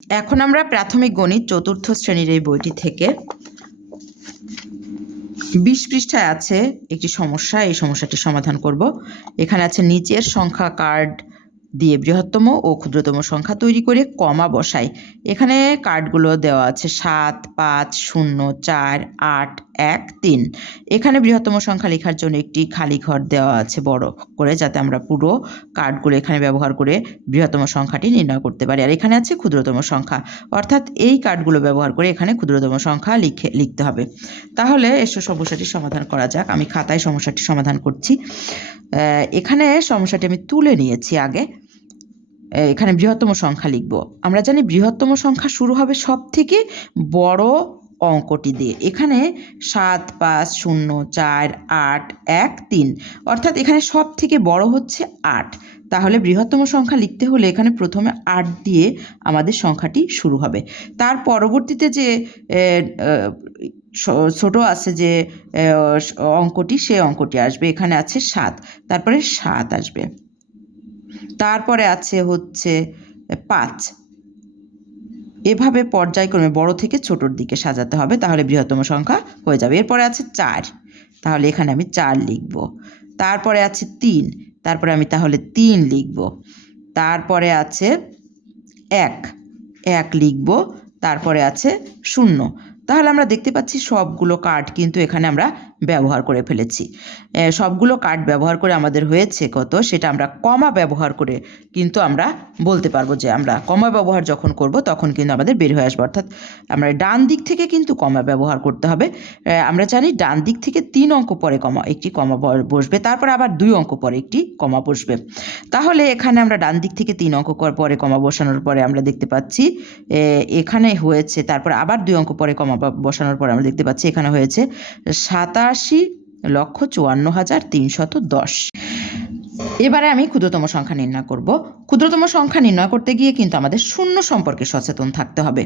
এখন আমরা প্রাথমিক গণিত চতুর্থ শ্রেণির এই বইটি থেকে বিশ পৃষ্ঠায় আছে একটি সমস্যা, এই সমস্যাটি সমাধান করব। এখানে আছে নিচের সংখ্যা কার্ড দিয়ে বৃহত্তম ও ক্ষুদ্রতম সংখ্যা তৈরি করে কমা বসাই এখানে কার্ডগুলো দেওয়া আছে সাত, পাঁচ, শূন্য, চার, আট, এক, তিন। এখানে বৃহত্তম সংখ্যা লেখার জন্য একটি খালি ঘর দেওয়া আছে বড় করে, যাতে আমরা পুরো কার্ডগুলো এখানে ব্যবহার করে বৃহত্তম সংখ্যাটি নির্ণয় করতে পারি। আর এখানে আছে ক্ষুদ্রতম সংখ্যা। অর্থাৎ এই কার্ডগুলো ব্যবহার করে এখানে ক্ষুদ্রতম সংখ্যা লিখে, লিখতে হবে। তাহলে এসব সমস্যাটি সমাধান করা যাক। আমি খাতায় সমস্যাটি সমাধান করছি। এখানে সমস্যাটি আমি তুলে নিয়েছি আগে। এখানে বৃহত্তম সংখ্যা লিখব। আমরা জানি বৃহত্তম সংখ্যা শুরু হবে সব থেকে বড় অঙ্কটি দিয়ে। এখানে সাত, পাঁচ, শূন্য, চার, আট, এক, তিন। অর্থাৎ এখানে সব থেকে বড় হচ্ছে আট। তাহলে বৃহত্তম সংখ্যা লিখতে হলে এখানে প্রথমে আট দিয়ে আমাদের সংখ্যাটি শুরু হবে। তার পরবর্তীতে যে ছোট আছে যে অঙ্কটি, সে অঙ্কটি আসবে। এখানে আছে সাত, তারপরে সাত আসবে। তারপরে আছে হচ্ছে পাঁচ। এভাবে পর্যায়ক্রমে বড় থেকে ছোটোর দিকে সাজাতে হবে, তাহলে বৃহত্তম সংখ্যা হয়ে যাবে। এরপরে আছে চার, তাহলে এখানে আমি চার লিখব। তারপরে আছে তিন তারপরে আমি তাহলে তিন লিখব। তারপরে আছে এক এক লিখব তারপরে আছে শূন্য। তাহলে আমরা দেখতে পাচ্ছি সবগুলো কার্ড কিন্তু এখানে আমরা ব্যবহার করে ফেলেছি। সবগুলো কার্ড ব্যবহার করে আমাদের হয়েছে কত? সেটা আমরা কমা ব্যবহার করে কিন্তু আমরা বলতে পারব যে আমরা কমা ব্যবহার যখন করব তখন কিন্তু আমাদের বের হয়ে আসবে। অর্থাৎ আমরা ডান দিক থেকে কিন্তু কমা ব্যবহার করতে হবে। আমরা জানি ডান দিক থেকে তিন অঙ্ক পরে কমা একটি কমা বসবে, তারপর আবার দুই অঙ্ক পরে একটি কমা বসবে। তাহলে এখানে আমরা ডান দিক থেকে তিন অঙ্ক পরে কমা বসানোর পরে আমরা দেখতে পাচ্ছি এখানে হয়েছে, তারপর আবার দুই অঙ্ক পরে কমা বসানোর পর আমরা দেখতে পাচ্ছি এখানে হয়েছে সাতাশি লক্ষ চুয়ান্ন হাজার তিনশত দশ। এবারে আমি ক্ষুদ্রতম সংখ্যা নির্ণয় করব। ক্ষুদ্রতম সংখ্যা নির্ণয় করতে গিয়ে কিন্তু আমাদের শূন্য সম্পর্কে সচেতন থাকতে হবে।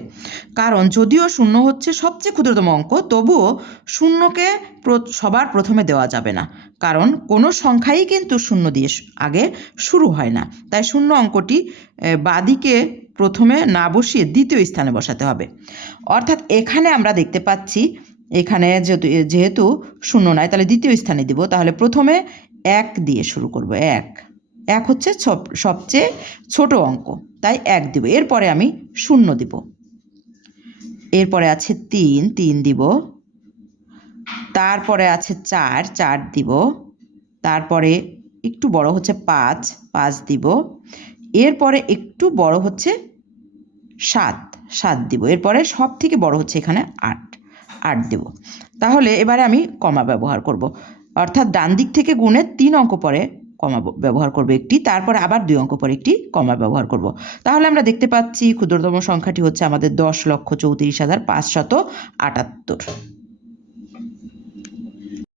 কারণ যদিও শূন্য হচ্ছে সবচেয়ে ক্ষুদ্রতম অঙ্ক, তবুও শূন্যকে সবার প্রথমে দেওয়া যাবে না। কারণ কোনো সংখ্যাই কিন্তু শূন্য দিয়ে আগে শুরু হয় না। তাই শূন্য অঙ্কটি বাদিকে প্রথমে না বসিয়ে দ্বিতীয় স্থানে বসাতে হবে। অর্থাৎ এখানে আমরা দেখতে পাচ্ছি, এখানে যেহেতু যেহেতু শূন্য নয় তাহলে দ্বিতীয় স্থানে দিব। তাহলে প্রথমে এক দিয়ে শুরু করব, এক। এক হচ্ছে সব- সবচেয়ে ছোট অঙ্ক, তাই এক দিব। এরপরে আমি শূন্য দিব। এরপরে আছে তিন তিন দিব। তারপরে আছে চার চার দিব। তারপরে একটু বড় হচ্ছে পাঁচ পাঁচ দিব। এরপরে একটু বড় হচ্ছে সাত সাত দিব। এরপরে সব থেকে বড় হচ্ছে এখানে আট আট দেব। তাহলে এবারে আমি কমা ব্যবহার করব। অর্থাৎ ডান দিক থেকে গুণের তিন অঙ্ক পরে কমা ব্যবহার করব একটি, তারপরে আবার দুই অঙ্ক পরে একটি কমা ব্যবহার করব। তাহলে আমরা দেখতে পাচ্ছি ক্ষুদ্রতম সংখ্যাটি হচ্ছে আমাদের দশ লক্ষ চৌত্রিশ হাজার পাঁচশত আটাত্তর।